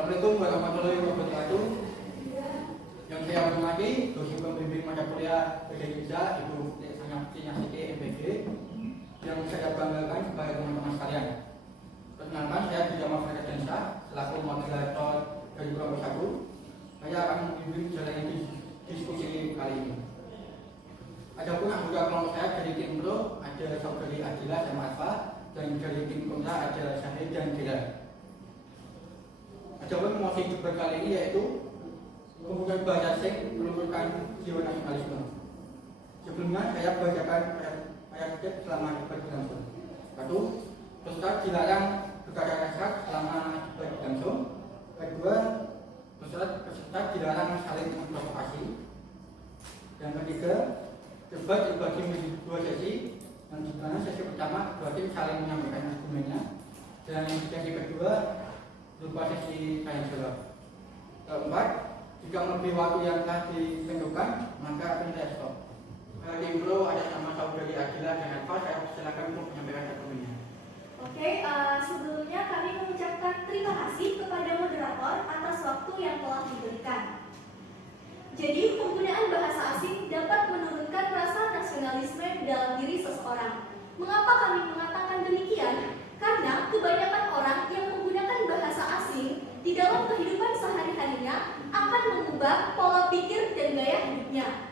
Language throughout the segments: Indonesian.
Assalamualaikum warahmatullahi wabarakatuh. Yang saya hormati dosen pembimbing mata kuliah PDIPSA Ibu Sanyatina Siti MPG, yang saya banggakan kepada teman-teman sekalian. Perkenalkan, saya Dijama Fardansa selaku moderator dari kelompok 1. Saya akan membimbing jalannya diskusi kali ini. Adapun anggota kelompok saya dari tim Pro ada Saudari Adila dan Alfa, dan dari tim Kontra ada Syahid dan Dira. Adapun mosi debat kali ini yaitu penggunaan bahasa asing melumpuhkan jiwa nasionalisme. Sebelumnya saya bacakan ayat selama debat berlangsung. 1. Peserta dilarang berkata kasar selama debat berlangsung. 2. Peserta dilarang saling memprovokasi. Yang ketiga, debat dibagi menjadi 2 sesi, yang di mana sesi pertama dua tim saling menyampaikan argumennya, dan sesi kedua berupa sesi tanya jawab. Keempat, jika melebihi waktu yang telah ditentukan, maka akan saya stop. Tim Pro ada sama Saudari Adila dan Alfa, saya silakan untuk menyampaikan argumennya. Oke, sebelumnya kami mengucapkan terima kasih kepada moderator atas waktu yang telah diberikan. Jadi, penggunaan bahasa asing dapat menurunkan rasa nasionalisme di dalam diri seseorang. Mengapa kami mengatakan demikian? Karena kebanyakan orang yang menggunakan bahasa asing di dalam kehidupan sehari-harinya akan mengubah pola pikir dan gaya hidupnya.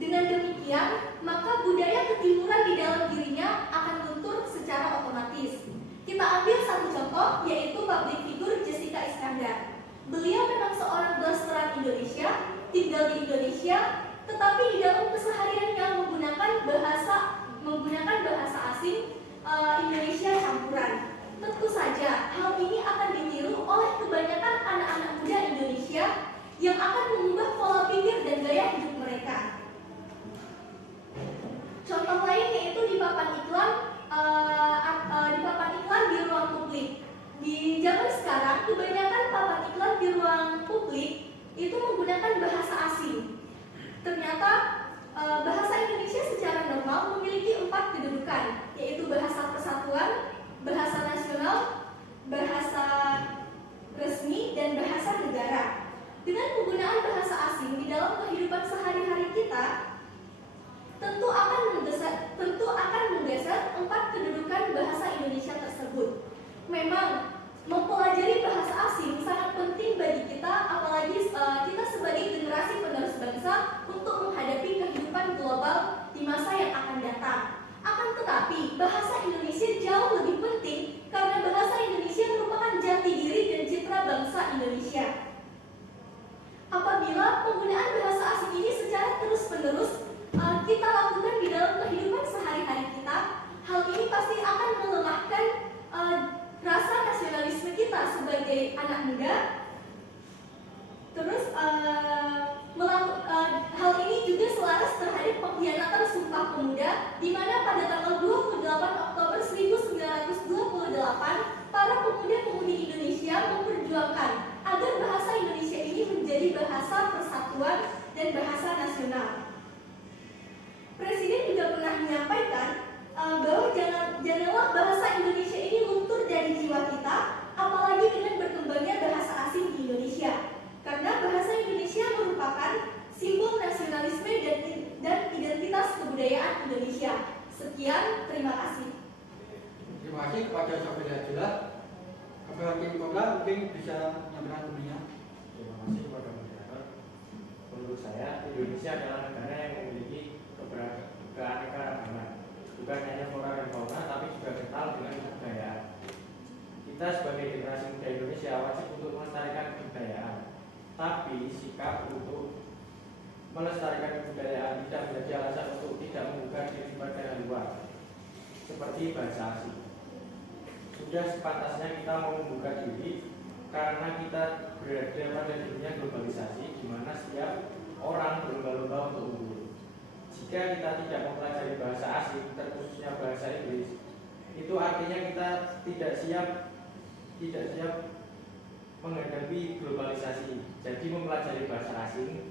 Dengan demikian, maka budaya ketimuran di dalam dirinya akan luntur secara otomatis. Kita ambil satu contoh, yaitu public figure Jessica Iskandar. Beliau memang seorang blasteran Indonesia, tinggal di Indonesia, tetapi di dalam kesehariannya menggunakan bahasa asing Indonesia campuran. Tentu saja hal ini akan ditiru oleh kebanyakan anak-anak muda Indonesia yang akan mengubah pola pikir dan gaya hidup mereka. Contoh lain yaitu di papan iklan di ruang publik. Di zaman sekarang kebanyakan papan iklan di ruang publik itu menggunakan bahasa asing. Ternyata bahasa Indonesia secara normal memiliki 4 kedudukan, yaitu bahasa persatuan, bahasa nasional, bahasa resmi, dan bahasa negara. Dengan penggunaan bahasa asing di dalam kehidupan sehari-hari kita, tentu akan menggeser 4 kedudukan bahasa Indonesia tersebut. Memang mempelajari bahasa asing sangat penting bagi kita, apalagi kita sebagai generasi penerus bangsa untuk menghadapi kehidupan global di masa yang akan datang. Akan tetapi, bahasa Indonesia jauh lebih penting karena bahasa Indonesia merupakan jati diri dan citra bangsa Indonesia. Apabila penggunaan bahasa asing ini secara terus-menerus kita lakukan di dalam kehidupan sehari-hari kita, hal ini pasti akan melemahkan rasa nasionalisme kita sebagai anak muda. Terus hal ini juga selaras terhadap pengkhianatan Sumpah Pemuda, di mana pada tanggal 28 Oktober 1928 para pemuda-pemudi Indonesia memperjuangkan agar bahasa Indonesia ini menjadi bahasa persatuan dan bahasa nasional. Presiden juga pernah menyampaikan bahwa janganlah bahasa Indonesia ini luntur dari jiwa kita, apalagi dengan berkembangnya bahasa asing di Indonesia. Karena bahasa Indonesia merupakan simbol nasionalisme dan identitas kebudayaan Indonesia. Sekian, terima kasih. Terima kasih kepada Saudari Adila. Kepada tim Kontra mungkin bisa menyampaikan argumennya. Terima kasih kepada moderator. Menurut saya, Indonesia adalah negara yang memiliki keanekaragaman. Bukan hanya flora dan fauna, tapi juga kental dengan kebudayaan. Kita sebagai generasi muda Indonesia wajib untuk melestarikan kebudayaan. Tapi sikap untuk melestarikan kebudayaan tidak menjadi alasan untuk tidak membuka diri pada luar, seperti bahasa asing. Sudah sepantasnya kita mau membuka diri karena kita berada pada dunia globalisasi, di mana setiap orang berlomba-lomba untuk unggul. Jika kita tidak mempelajari bahasa asing, terkhususnya bahasa Inggris, itu artinya kita tidak siap menghadapi globalisasi. Jadi mempelajari bahasa asing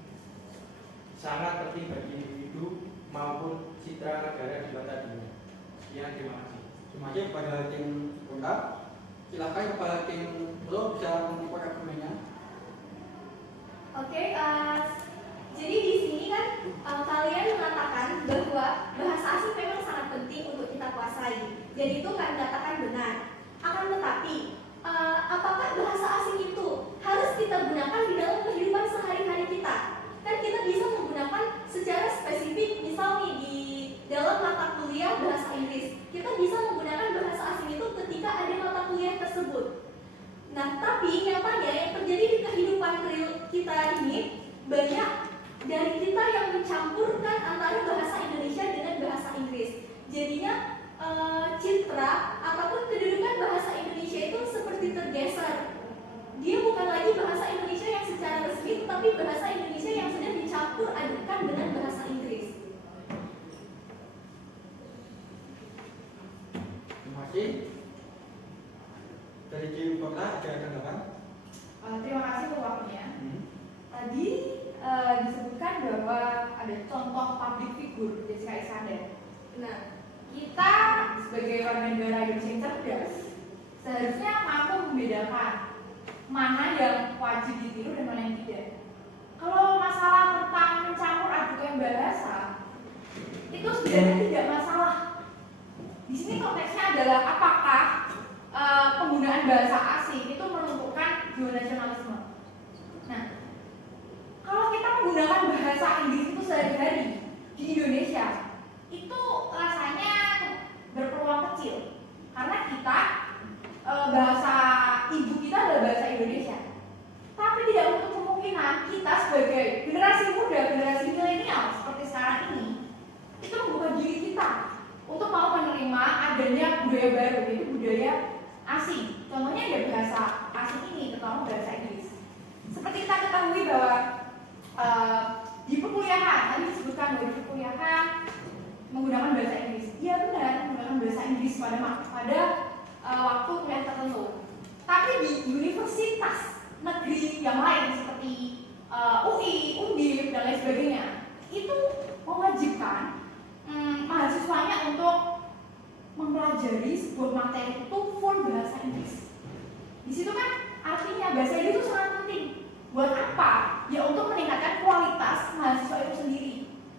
sangat penting bagi individu maupun citra negara di mata dunia. Sekian, terima kasih. Terima kasih kepada tim Kontra. Silakan kepada tim Pro bisa membuka argumennya. Oke, jadi di sini kan kalian mengatakan bahwa bahasa asing memang sangat penting untuk kita kuasai, dan itu kan dikatakan benar. Akan tetapi, apakah bahasa asing itu harus kita gunakan di dalam kehidupan sehari-hari kita? Kan kita bisa menggunakan secara spesifik, misal nih di dalam mata kuliah bahasa Inggris, kita bisa menggunakan bahasa asing itu ketika ada mata kuliah tersebut. Nah, tapi nyatanya yang terjadi di kehidupan real kita ini, banyak dari kita yang mencampurkan antara bahasa Indonesia dengan bahasa Inggris. Jadinya citra ataupun kedudukan bahasa Indonesia itu seperti tergeser. Dia bukan lagi bahasa Indonesia yang secara resmi, tetapi bahasa Indonesia yang sudah dicampur adukan dengan bahasa Inggris. Terima kasih. Dari Kim Kota ada tanggapan? Terima kasih untuk waktunya. Tadi disebutkan bahwa ada contoh public figure Jessica Iskandar. Nah, kita sebagai warga negara Indonesia yang cerdas seharusnya mampu membedakan mana yang wajib ditiru dan mana yang tidak. Kalau masalah tentang mencampur adukan bahasa itu sebenarnya tidak masalah. Di sini konteksnya adalah apakah penggunaan bahasa asing itu menunjukkan jiwa nasionalisme. Nah, kalau kita menggunakan bahasa Inggris itu sehari-hari di Indonesia, itu rasanya berpeluang kecil karena kita bahasa ibu kita adalah bahasa Indonesia. Tapi tidak untuk kemungkinan kita sebagai generasi muda, generasi milenial seperti sekarang ini, itu membuka diri kita untuk mau menerima adanya budaya baru, yaitu budaya asing. Contohnya ya bahasa asing ini, terutama bahasa Inggris. Seperti kita ketahui bahwa di perkuliahan, tadi disebutkan bahwa di perkuliahan menggunakan bahasa Inggris. Iya benar, menggunakan bahasa Inggris pada waktu kuliah tertentu. Tapi di universitas negeri yang lain seperti UI, Undip, dan lain sebagainya, itu mewajibkan mahasiswanya untuk mempelajari sebuah materi itu full bahasa Inggris. Di situ kan artinya bahasa Inggris itu sangat penting. Buat apa? Ya untuk meningkatkan kualitas mahasiswa itu sendiri,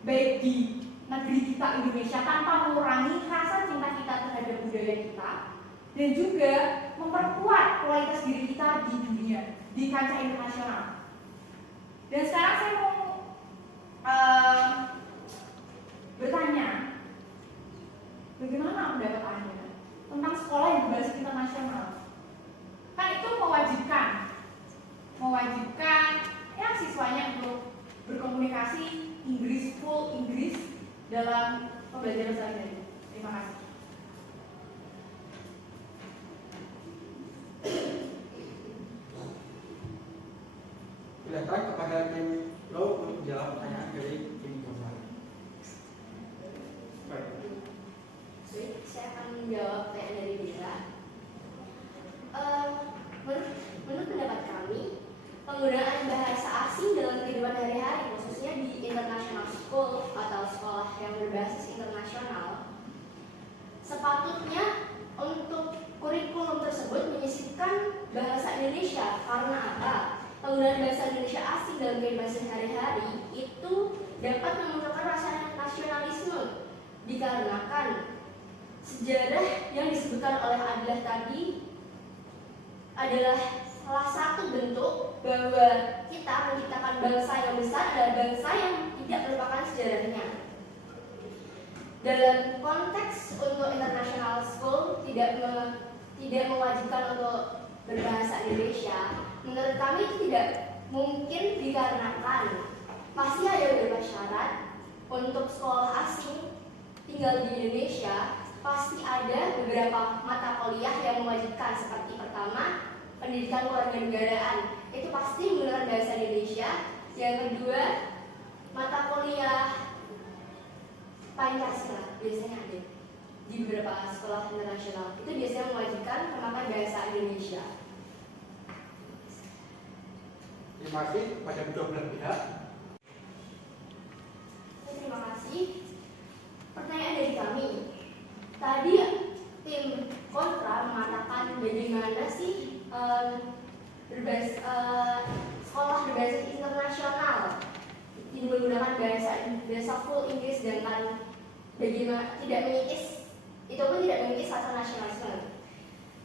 baik di negeri kita Indonesia tanpa mengurangi rasa cinta kita terhadap budaya kita, dan juga memperkuat kualitas diri kita di dunia, di kancah internasional. Dan sekarang saya mau bertanya, bagaimana pendapat Anda tentang sekolah yang berbasis internasional? Kan itu mewajibkan ya siswanya untuk berkomunikasi Inggris, full Inggris dalam pembelajaran sehari-hari. Terima kasih. Silakan kepada tim Lo untuk menjawab pertanyaan dari tim Kota. Baik, saya akan menjawab pertanyaan dari Dira. Menurut pendapat kami, penggunaan bahasa asing dalam kehidupan hari-hari, khususnya di international school atau sekolah yang berbasis internasional, sepatutnya untuk kurikulum tersebut menyisipkan bahasa Indonesia. Karena apa? Penggunaan bahasa Indonesia asing dalam kehidupan sehari-hari itu dapat memunculkan rasa nasionalisme, dikarenakan sejarah yang disebutkan oleh Adilah tadi adalah salah satu bentuk bahwa kita menciptakan bangsa yang besar dan bangsa yang tidak melupakan sejarahnya. Dalam konteks untuk international school tidak mewajibkan untuk berbahasa Indonesia, menurut kami itu tidak mungkin dikarenakan pasti ada beberapa syarat untuk sekolah asing tinggal di Indonesia. Pasti ada beberapa mata kuliah yang mewajibkan, seperti pertama, pendidikan kewarganegaraan, itu pasti menggunakan bahasa Indonesia. Yang kedua, mata kuliah Pancasila biasanya ada di beberapa sekolah internasional, itu biasanya mewajibkan memakai bahasa Indonesia. Terima kasih kepada kedua belah pihak. Terima kasih. Pertanyaan dari kami. Tadi tim kontra mengatakan bagaimana sih sekolah berbasis internasional menggunakan bahasa full Inggris dengan bagaimana tidak mengikis, itu pun tidak mengikis rasa nasionalisme.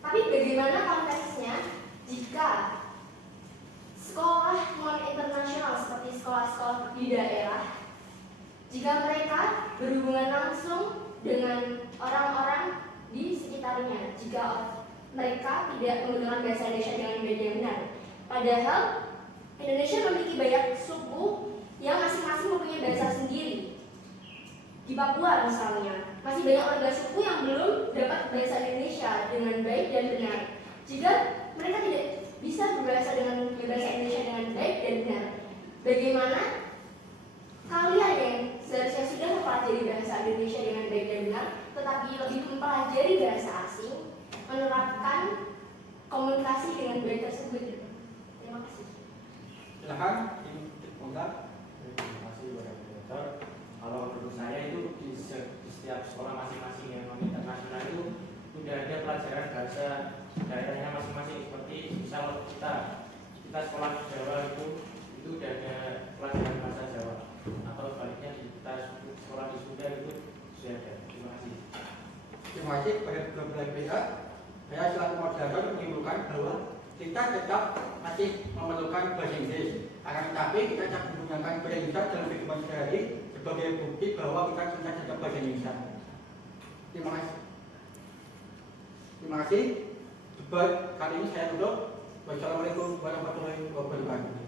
Tapi bagaimana konteksnya jika sekolah non internasional seperti sekolah-sekolah di daerah, jika mereka berhubungan langsung dengan orang-orang di sekitarnya, jika mereka tidak menggunakan bahasa Indonesia dengan baik dan benar. Padahal Indonesia memiliki banyak suku yang masing-masing mempunyai bahasa sendiri. Di Papua misalnya, masih banyak warga suku yang belum dapat bahasa Indonesia dengan baik dan benar. Jika mereka tidak bisa berbahasa dengan bahasa Indonesia dengan baik dan benar, bagaimana kalian yang seharusnya sudah mempelajari bahasa Indonesia dengan baik dan benar, tetapi lebih mempelajari bahasa asing, menerapkan komunikasi dengan baik tersebut? Terima kasih. Silakan, Bunda. Terima kasih kepada moderator. Kalau menurut saya itu di setiap sekolah masing-masing yang non internasional itu sudah ada pelajaran bahasa daerahnya masing-masing. Seperti misal kita sekolah di Jawa itu sudah ada pelajaran bahasa Jawa, atau sebaliknya kita sekolah di Sunda itu sudah ada. Terima kasih. Terima kasih kepada beberapa pihak. Saya selaku moderator menyimpulkan bahwa kita tetap masih memerlukan bahasa Inggris. Akan tetapi kita tetap menggunakan bahasa Indonesia dalam kehidupan sehari sebagai bukti bahwa kita cinta terhadap bahasa Indonesia. Terima kasih. Terima kasih. Debat kali ini saya tutup. Wassalamualaikum warahmatullahi wabarakatuh.